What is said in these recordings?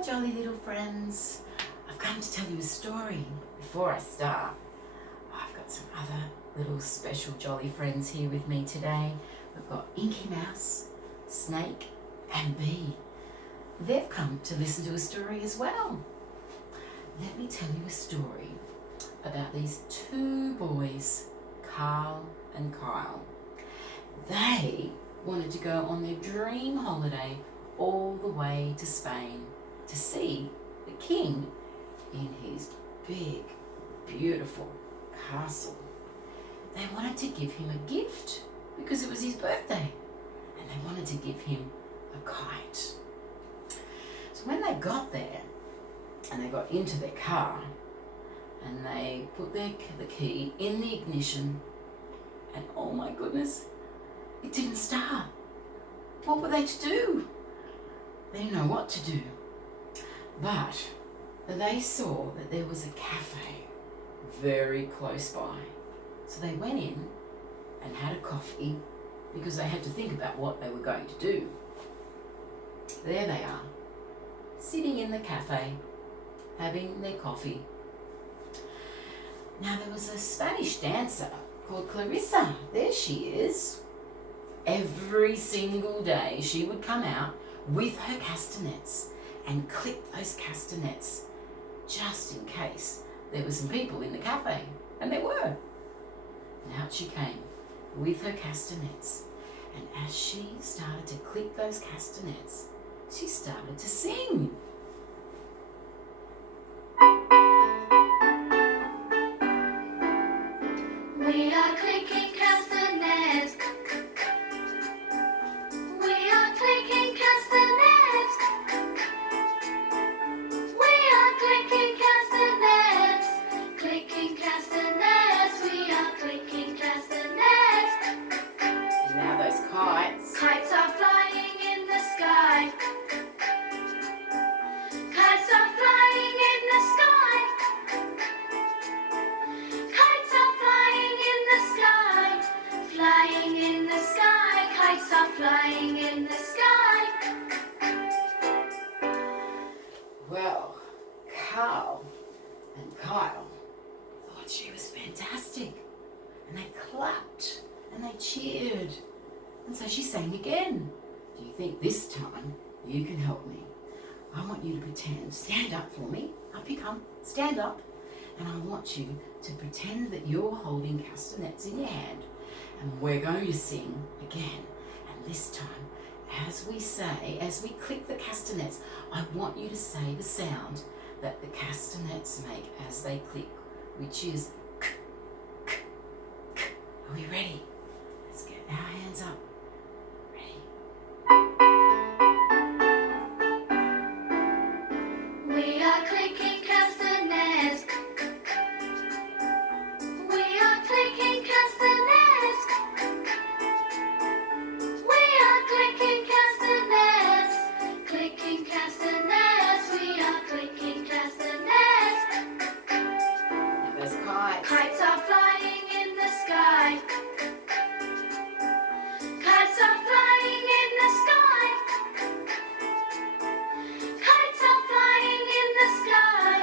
Hello, jolly little friends. I've come to tell you a story. Before I start, I've got some other little special jolly friends here with me today. We've got Inky Mouse, Snake and Bee. They've come to listen to a story as well. Let me tell you a story about these two boys, Carl and Kyle. They wanted to go on their dream holiday all the way to Spain to see the king in his big, beautiful castle. They wanted to give him a gift because it was his birthday, and they wanted to give him a kite. So when they got there and they got into their car and they put the key in the ignition, and oh my goodness, it didn't start. What were they to do? They didn't know what to do. But they saw that there was a cafe very close by. So they went in and had a coffee because they had to think about what they were going to do. There they are, sitting in the cafe, having their coffee. Now there was a Spanish dancer called Clarissa. There she is. Every single day she would come out with her castanets and clip those castanets just in case there were some people in the cafe. And there were. And out she came with her castanets. And as she started to click those castanets, she started to sing. We are clicking castanets. We are clicking castanets. We are clicking castanets. Clicking castanets. We are clicking castanets. And now those kites. Kites are flying in the sky. Kites are flying in the sky. Kites are flying in the sky. Flying in the sky. Kites are flying in the sky. Well, Carl and Kyle thought she was fantastic. And they clapped and they cheered. And so she sang again. Do you think this time you can help me? I want you to pretend. Stand up for me. Up you come. Stand up. And I want you to pretend that you're holding castanets in your hand. And we're going to sing again. And this time, as we click the castanets, I want you to say the sound that the castanets make as they click, which is k, k, k. Are we ready? Let's get our hands up. Ready? We are clicking castanets. We are clicking castanets. We are clicking castanets. Clicking castanets. We are clicking castanets. Now those kites. Kites are flying in the sky. Kites are flying in the sky. Kites are flying in the sky.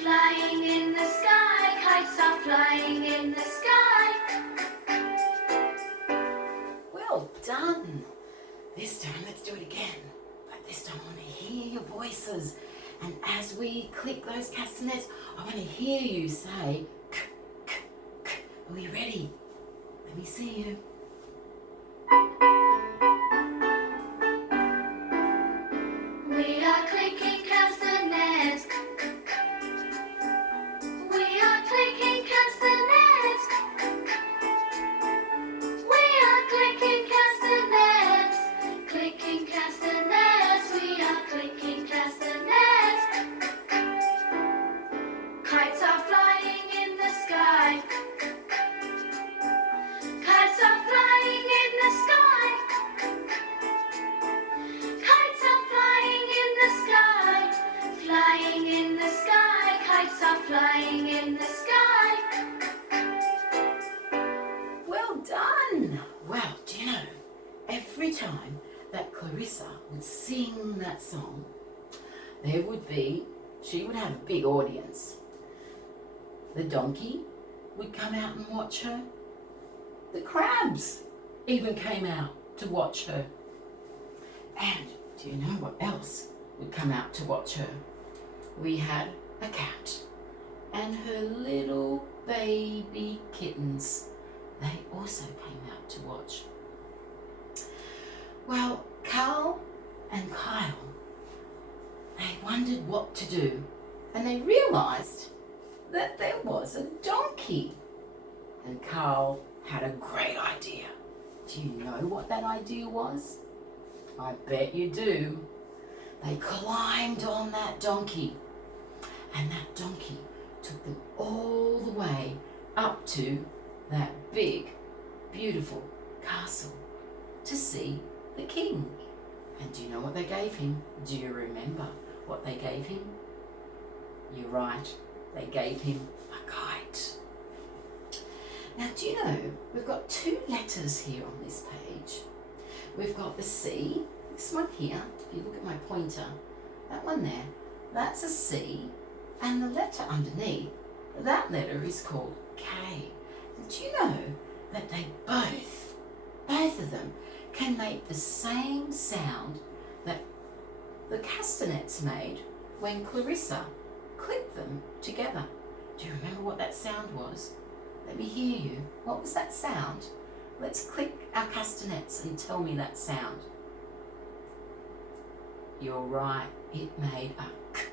Flying in the sky. Kites are flying in the sky. Well done. This time, let's do it again. But this time I want to hear your voices. And as we click those castanets, I want to hear you say, k, k, k. Are we ready? Let me see you. We are clicking castanets. We are clicking castanets. We are clicking castanets. Clicking castanets. We are clicking castanets. Kites are flying in the sky. Kites are flying in the sky. Kites are flying in the sky. Flying in the sky. Kites are flying in the sky. Well done. Well, do you know, every time that Clarissa would sing that song, she would have a big audience. The donkey would come out and watch her. The crabs even came out to watch her. And do you know what else would come out to watch her? We had a cat and her little baby kittens. They also came out to watch. Well, Carl and Kyle, they wondered what to do, and they realised that there was a donkey. And Carl had a great idea. Do you know what that idea was? I bet you do. They climbed on that donkey, and that donkey took them all the way up to that big, beautiful castle to see the king. And do you know what they gave him? Do you remember what they gave him? You're right, they gave him a kite. Now, do you know, we've got 2 letters here on this page. We've got the C, this one here, if you look at my pointer, that one there, that's a C, and the letter underneath, that letter is called K. And do you know that they both of them, can make the same sound that the castanets made when Clarissa clicked them together? Do you remember what that sound was? Let me hear you. What was that sound? Let's click our castanets and tell me that sound. You're right, it made a k,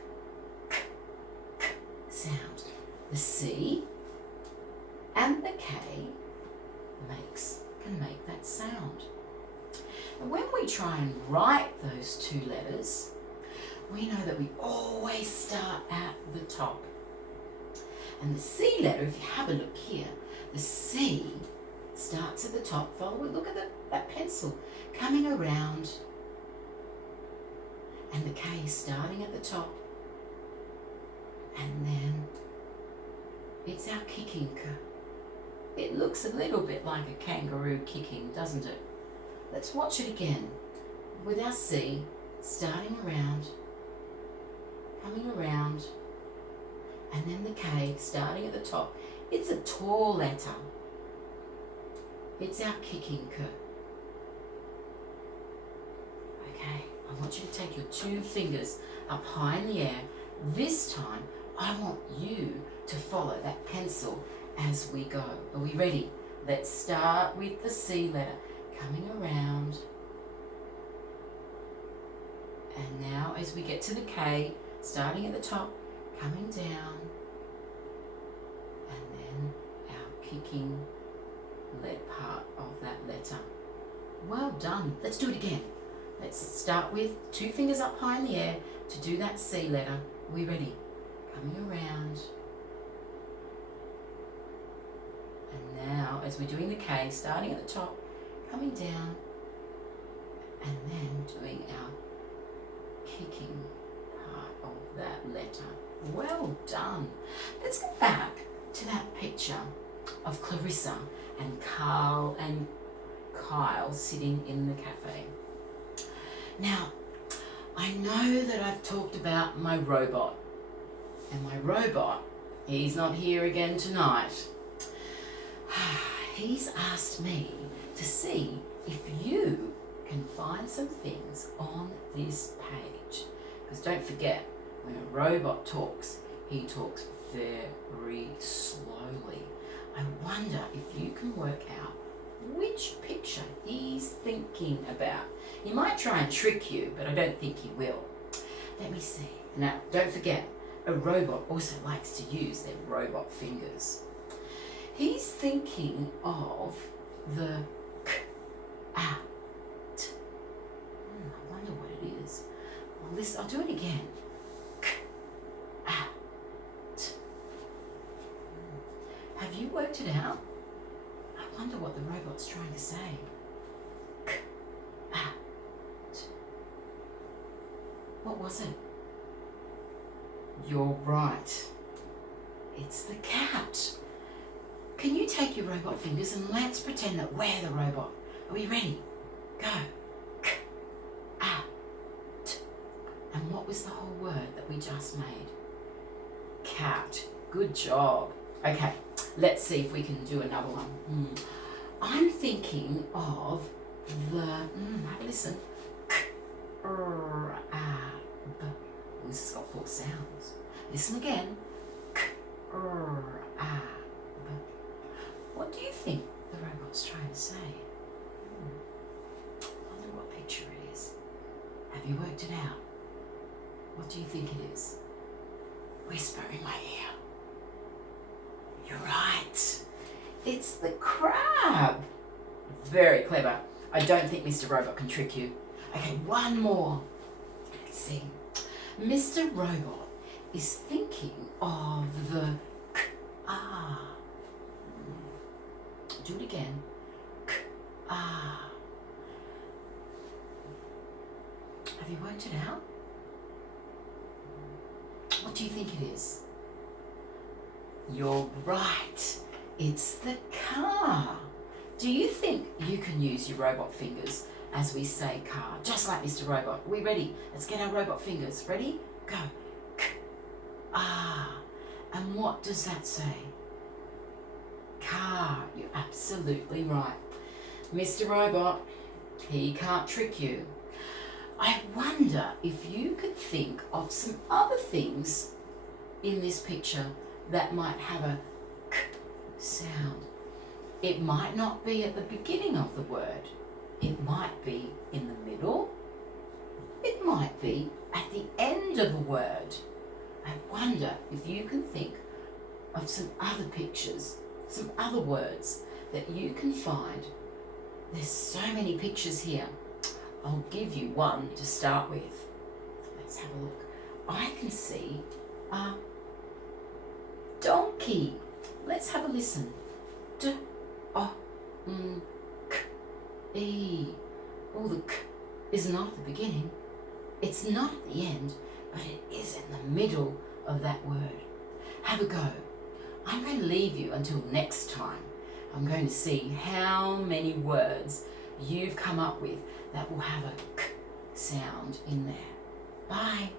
k, k sound. The C and the K can make that sound. And when we try and write those 2 letters, we know that we always start at the top. And the C letter, if you have a look here, the C starts at the top. Follow it, look at that pencil coming around, and the K starting at the top. And then it's our kicking K. It looks a little bit like a kangaroo kicking, doesn't it? Let's watch it again with our C starting around, coming around, and then the K starting at the top. It's a tall letter. It's our kicking K. Okay, I want you to take your 2 fingers up high in the air. This time, I want you to follow that pencil as we go. Are we ready? Let's start with the C letter, coming around. And now as we get to the K, starting at the top, coming down, and then our kicking lead part of that letter. Well done. Let's do it again. Let's start with 2 fingers up high in the air to do that C letter. Are we ready? Coming around. And now, as we're doing the K, starting at the top, coming down, and then doing our kicking part of that letter. Well done. Let's go back to that picture of Clarissa and Carl and Kyle sitting in the cafe. Now, I know that I've talked about my robot, and my robot, he's not here again tonight. He's asked me to see if you can find some things on this page. Because don't forget, when a robot talks, he talks very slowly. I wonder if you can work out which picture he's thinking about. He might try and trick you, but I don't think he will. Let me see. Now, don't forget, a robot also likes to use their robot fingers. He's thinking of the k, a, t. I wonder what it is. Well, listen, I'll do it again. K, a, t. Have you worked it out? I wonder what the robot's trying to say. K, a, t. What was it? You're right. It's the cat. Can you take your robot fingers and let's pretend that we're the robot. Are we ready? Go. K, a, t. And And what was the whole word that we just made? Cat. Good job. Okay, let's see if we can do another one. I'm thinking of the, have a listen. This has got 4 sounds. Listen again. What do you think the robot's trying to say? I wonder what picture it is. Have you worked it out? What do you think it is? Whisper in my ear. You're right. It's the crab. Very clever. I don't think Mr. Robot can trick you. Okay, one more. Let's see. Mr. Robot is thinking of the Do it again. Have you worked it out? What do you think it is? You're right. It's the car. Do you think you can use your robot fingers as we say car, just like Mr. Robot? Are we ready? Let's get our robot fingers. Ready? Go. And what does that say? Car. You're absolutely right. Mr. Robot, he can't trick you. I wonder if you could think of some other things in this picture that might have a k sound. It might not be at the beginning of the word. It might be in the middle. It might be at the end of a word. I wonder if you can think of some other pictures, some other words that you can find. There's so many pictures here. I'll give you one to start with. Let's have a look. I can see a donkey. Let's have a listen. D, o, n, k, e. Oh, the k is not at the beginning. It's not at the end, but it is in the middle of that word. Have a go. I'm going to leave you until next time. I'm going to see how many words you've come up with that will have a k sound in there. Bye.